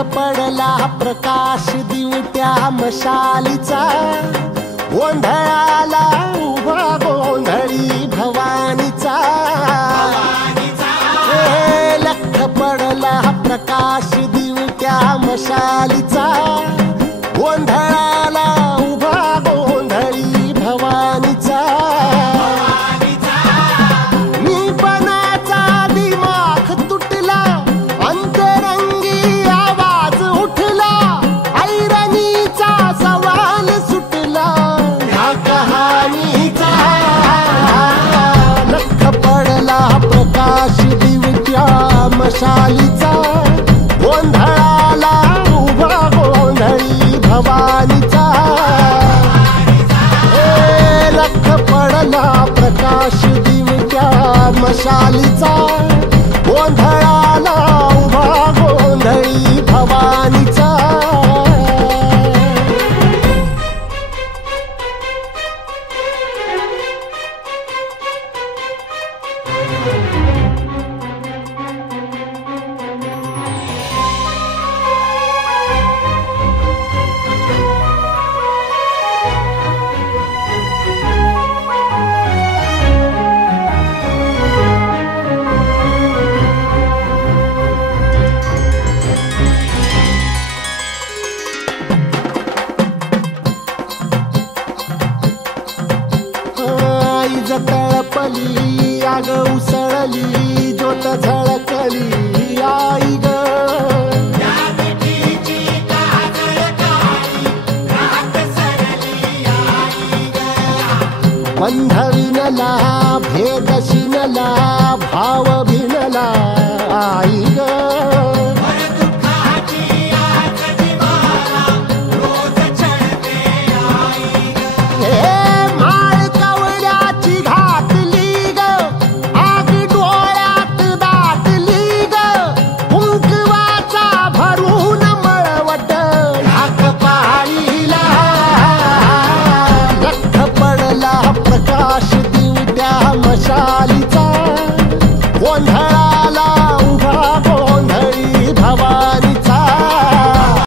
पडला प्रकाश दिवट्या मशालीचा, गोंधळाला उभा गोंधळी भवानीचा. लख पडला प्रकाश दिवट्या मशालीचा, गोंधळाला उभा गोंधळी भवानीचा. मीपणाचा दिमाख तुटला, अंतरंगी आवाज उठला, ऐरणीचा सवाल सुटला ह्या कहाणीचा. लख पडला प्रकाश दिवट्या मशालीचा, गोंधळाला उभा गोंधळी भवानीचा. लख पडला प्रकाश दिवट्या मशालीचा, गोंधळाला उभा गोंधळी भवानीचा. तळपली आग उसळली, ज्योत झळकली आई ग. बंध विणला भेद शिनला, भाव भिनला आई ग.